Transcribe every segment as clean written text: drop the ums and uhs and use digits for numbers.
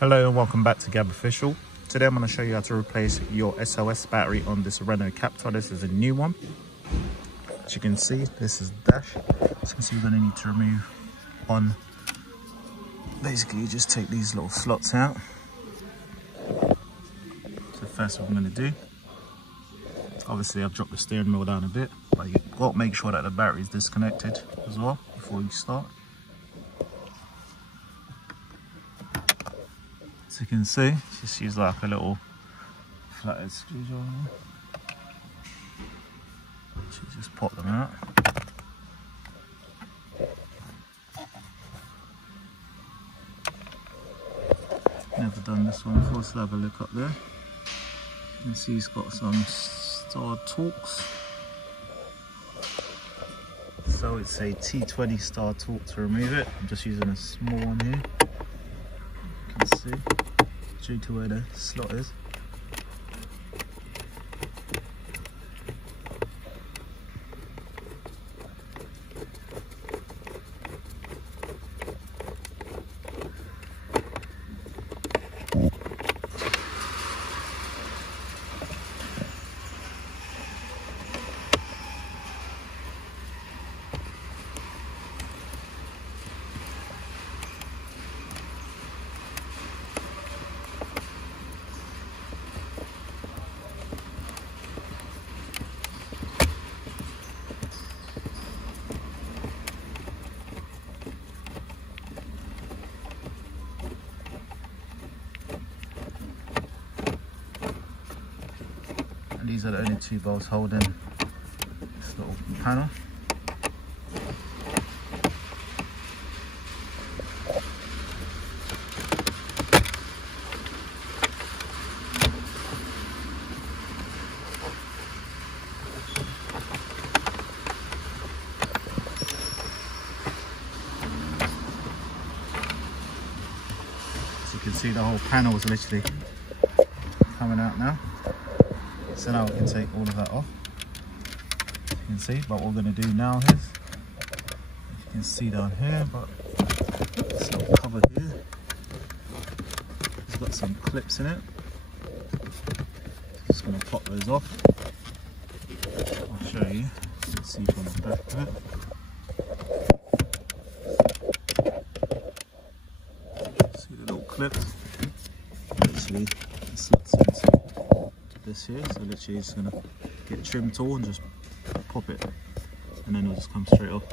Hello and welcome back to Gab Official. Today I'm going to show you how to replace your SOS battery on this Renault Captur. This is a new one. As you can see, this is the dash. As you can see, you're going to need to remove one. Basically, you just take these little slots out. So first what I'm going to do, obviously I've dropped the steering wheel down a bit, but you've got to make sure that the battery is disconnected as well before you start. As you can see, just use like a little flathead screwdriver. Just pop them out. Never done this one before, so have a look up there. You can see it's got some Star Torx. So it's a T20 Star Torx to remove it. I'm just using a small one here. You can see, due to where the slot is. These are the only two bolts holding this little panel. As you can see, the whole panel is literally coming out now. So now we can take all of that off. As you can see, but what we're going to do now is, you can see down here, but this little cover here, it's got some clips in it. Just going to pop those off. I'll show you. You can see from the back of it. See the little clips? Actually, it slots into this here, so literally it's going to get trimmed tool and just pop it, and then it'll just come straight off.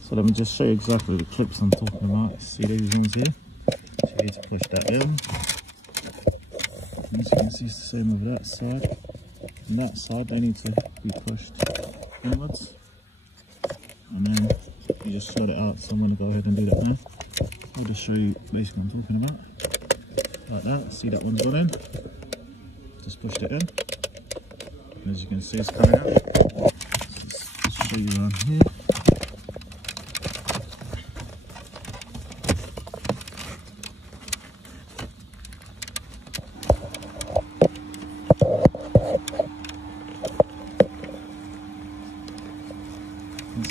So let me just show you exactly the clips I'm talking about. See these ones here? So you need to push that in. And as you can see, it's the same over that side. And that side, they need to be pushed inwards. And then you just slot it out, so I'm going to go ahead and do that now. I'll just show you basically what I'm talking about. Like that, see that one's gone in. Just pushed it in, and as you can see, it's coming out. So let's show you around here.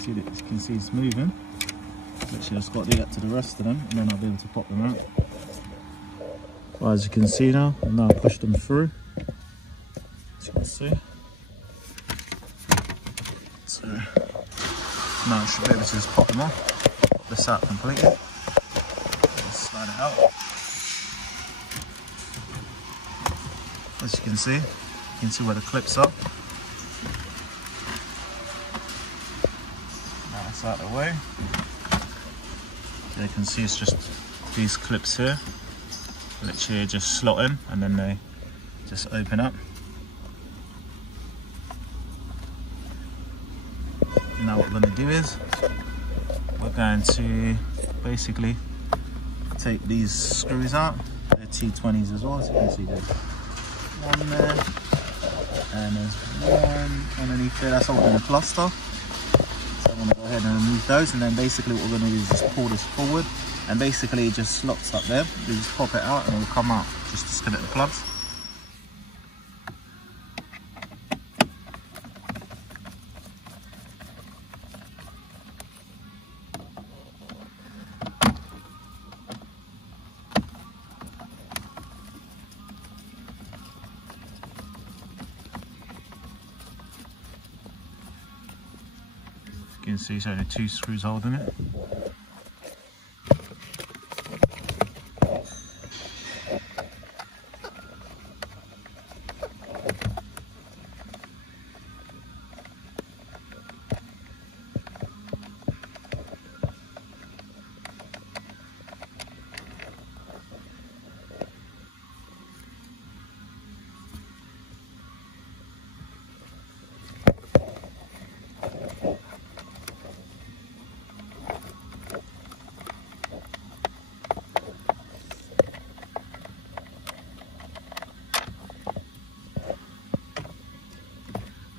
You can see it's moving. Actually, I've got to do that to the rest of them, and then I'll be able to pop them out. Well, as you can see now, I've now pushed them through. As you can see. So now I should be able to just pop them off. Pop this out completely. Just slide it out. As you can see where the clips are. Now that's out of the way. So you can see it's just these clips here. Literally just slot in, and then they just open up. Now what we're going to do is we're going to basically take these screws out. They're T20s as well, so you can see there's one there, and there's one underneath there. That's holding the cluster. So I'm going to go ahead and remove those, and then basically what we're going to do is just pull this forward, and basically it just slots up there. You just pop it out and it will come out. Just disconnect the plugs. can see it's only 2 screws holding it.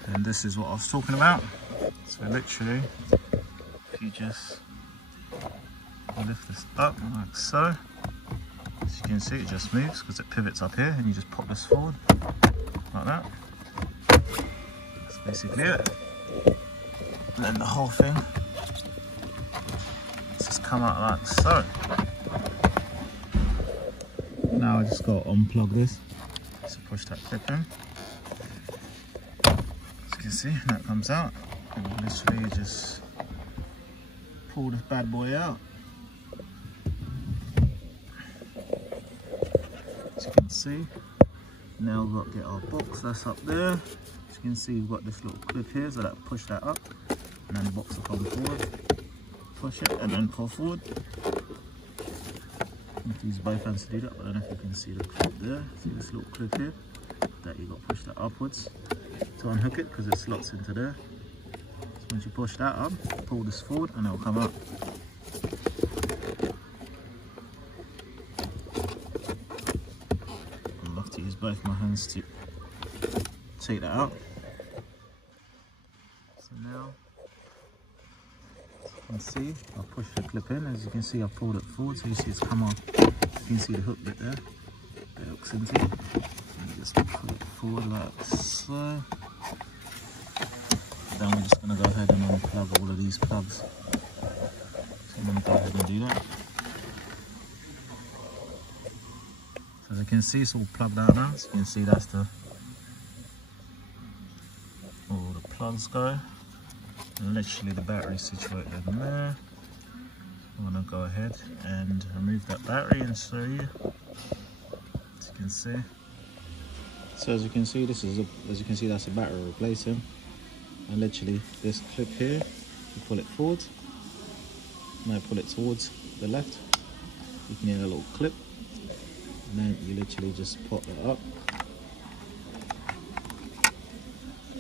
And this is what I was talking about. So literally, if you just lift this up like so, as you can see it just moves because it pivots up here, and you just pop this forward like that. That's basically it. And then the whole thing just come out like so. Now I just got to unplug this. So push that clip in. You see, that comes out, and literally you just pull this bad boy out. As you can see, now we've got to get our box that's up there. As you can see, we've got this little clip here, so that push that up, and then the box will come forward. Push it and then pull forward. You have to use both hands to do that, but I don't know if you can see the clip there. See this little clip here? That you got to push that upwards to unhook it because it slots into there. So once you push that up, pull this forward and it will come up. I'll have to use both my hands to take that out. So now, as you can see, I'll push the clip in. As you can see, I've pulled it forward, so you see it's come off. You can see the hook bit there. It hooks into it. Just pull it forward like so. Then we're just going to go ahead and unplug all of these plugs. So I'm going to go ahead and do that. So as you can see, it's all plugged out now. So you can see that's the all the plugs go. And literally the battery is situated in there. I'm going to go ahead and remove that battery and show you. As you can see. So as you can see, that's a battery replacing, and literally this clip here, you pull it forward, now pull it towards the left, you can hear a little clip, and then you literally just pop it up,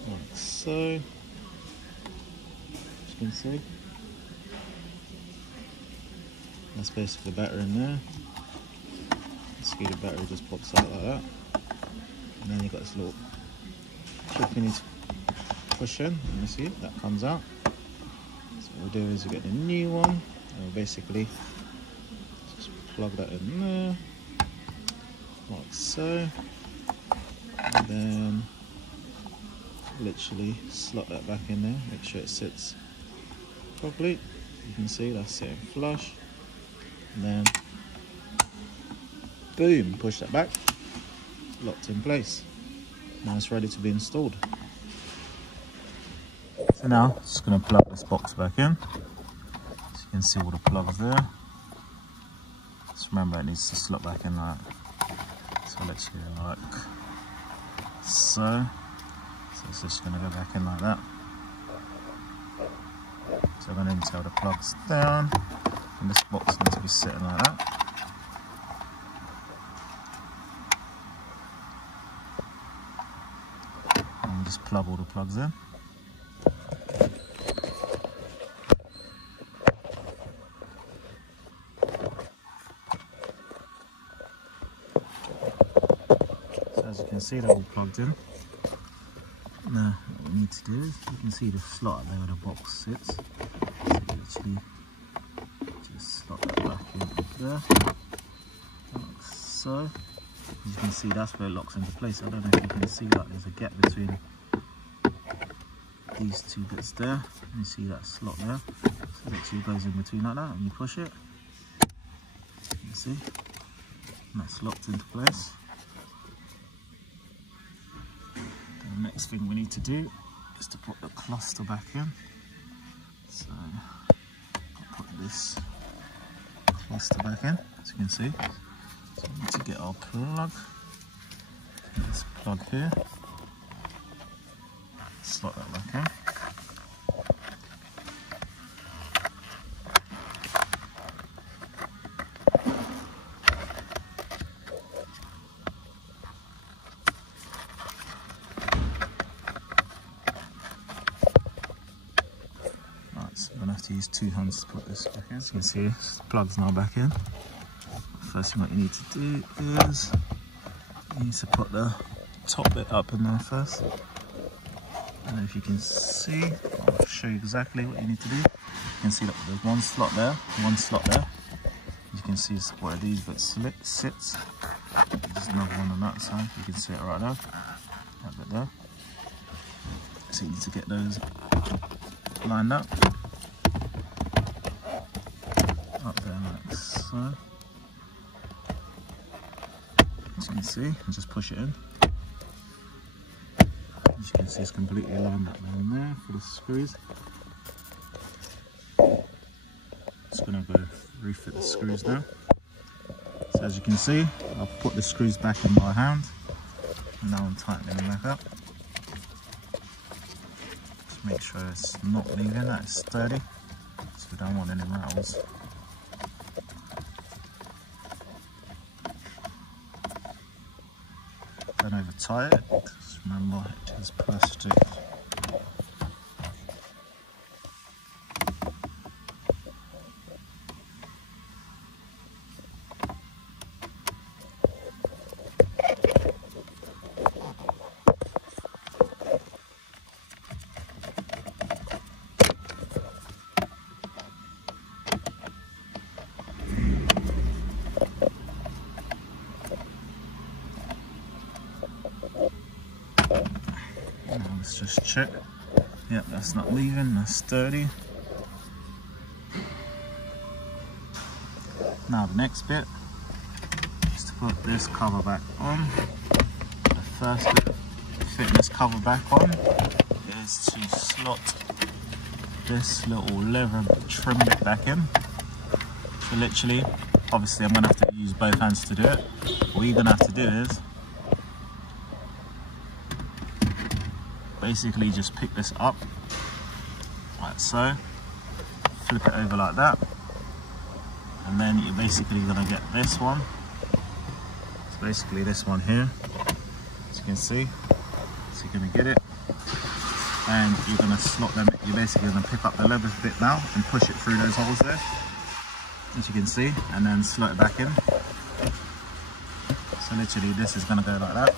like so, as you can see, that's basically the battery in there. You see the battery just pops out like that. And then you've got this little clip you need to push in, and you see that comes out. So what we'll do is we get the new one, and we'll basically just plug that in there, like so. And then literally slot that back in there, make sure it sits properly. You can see that's sitting flush. And then boom, push that back. Locked in place. Now it's ready to be installed. So now, just going to plug this box back in. So you can see all the plugs there. Just remember it needs to slot back in like, so literally like so. So it's just going to go back in like that. So I'm going to tell the plugs down, and this box needs to be sitting like that. Just plug all the plugs in. So as you can see, they're all plugged in. Now what we need to do is, you can see the slot there where the box sits. So literally just slot that back in there, like so. As you can see, that's where it locks into place. I don't know if you can see, like there's a gap between these two bits there. You see that slot there, so literally goes in between like that, and you push it, you see, and that's locked into place. The next thing we need to do is to put the cluster back in. So I'll put this cluster back in, as you can see. So we need to get our plug. This plug here. Slot that back in. So I'm going to have to use 2 hands to put this back in. As you can see, this plug's now back in. First thing what you need to do is you need to put the top bit up in there first. And if you can see, I'll show you exactly what you need to do. You can see that there's one slot there, one slot there. You can see where these bits sits. There's another one on that side. You can see it right there. That bit there. So you need to get those lined up. Up there like so. As you can see, and just push it in. As you can see, it's completely lined up in there for the screws. Just gonna go refit the screws now. So as you can see, I'll put the screws back in by hand. And now I'm tightening them back up. Just make sure it's not leaving, that it's sturdy. So we don't want any rattles. Don't over tie it, because remember it is plastic. Let's just check. Yep, that's not leaving, that's sturdy. Now the next bit is to put this cover back on. The first bit to fit this cover back on is to slot this little leather trim bit back in. So literally, obviously I'm gonna have to use both hands to do it. What you're gonna have to do is basically just pick this up like so, flip it over like that, and then you're basically going to get this one. It's basically this one here, as you can see. So you're going to get it and you're going to slot them. You're basically going to pick up the leather bit now and push it through those holes there, as you can see, and then slot it back in. So literally this is going to go like that.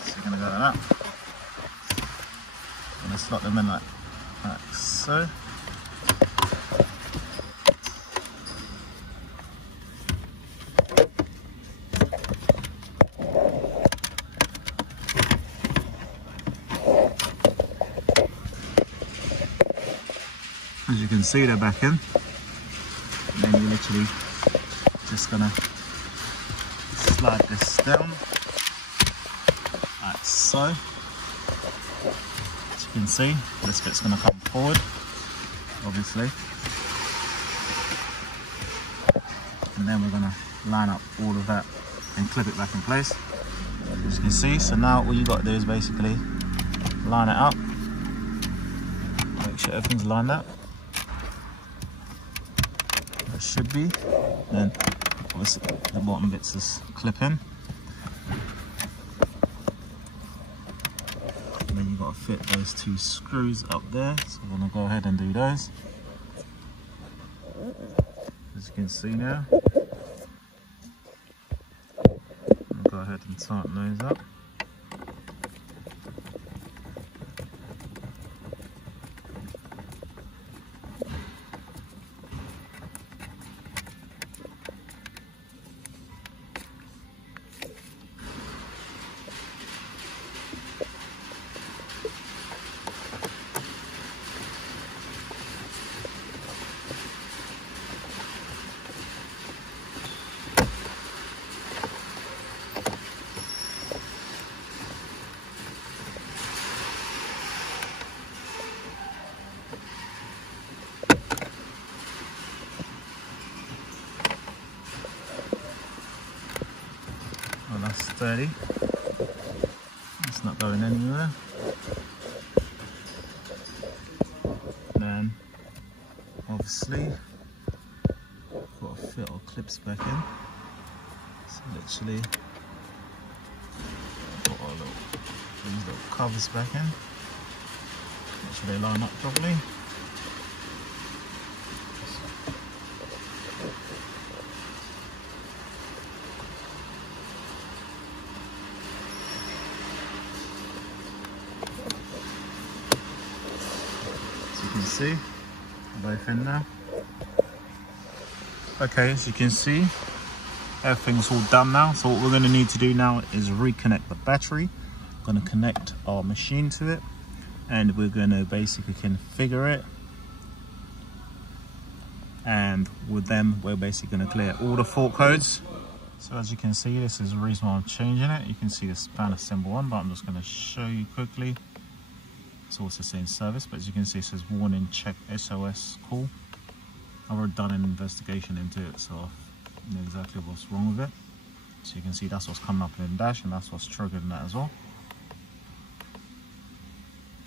So you're going to go like that. And slot them in like so. As you can see, they're back in. And then you're literally just gonna slide this down like so. You can see this bit's going to come forward, obviously, and then we're going to line up all of that and clip it back in place, as you can see. So now all you got to do is basically line it up, make sure everything's lined up. It should be. Then obviously the bottom bits is clipping. Then you've got to fit those 2 screws up there, so we're going to go ahead and do those. As you can see now, I'll go ahead and tighten those up. that's sturdy. It's not going anywhere. Then obviously got to fit our clips back in. So literally put our these little covers back in. Make sure they line up properly. As you can see, both in now. Okay, as you can see, everything's all done now. So what we're going to need to do now is reconnect the battery. We're going to connect our machine to it, and we're going to basically configure it. And with them, we're basically going to clear all the fault codes. So as you can see, this is the reason why I'm changing it. You can see the spanner symbol on, but I'm just going to show you quickly. It's also saying service, but as you can see, it says warning, check SOS call. I've already done an investigation into it, so I know exactly what's wrong with it. So you can see that's what's coming up in the dash, and that's what's triggering that as well.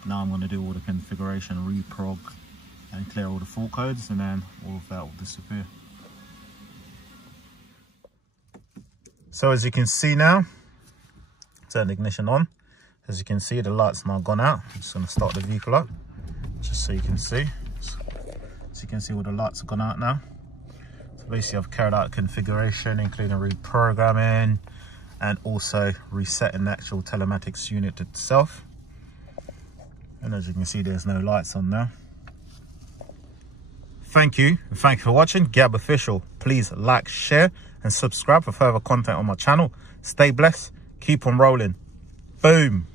Now I'm going to do all the configuration, reprog, and clear all the fault codes, and then all of that will disappear. So as you can see now, turn the ignition on. As you can see, the light's now gone out. I'm just going to start the vehicle up, just so you can see. So you can see all the lights have gone out now. So basically I've carried out configuration, including reprogramming and also resetting the actual telematics unit itself. And as you can see, there's no lights on now. Thank you for watching Gab Official. Please like, share and subscribe for further content on my channel. Stay blessed, keep on rolling. Boom.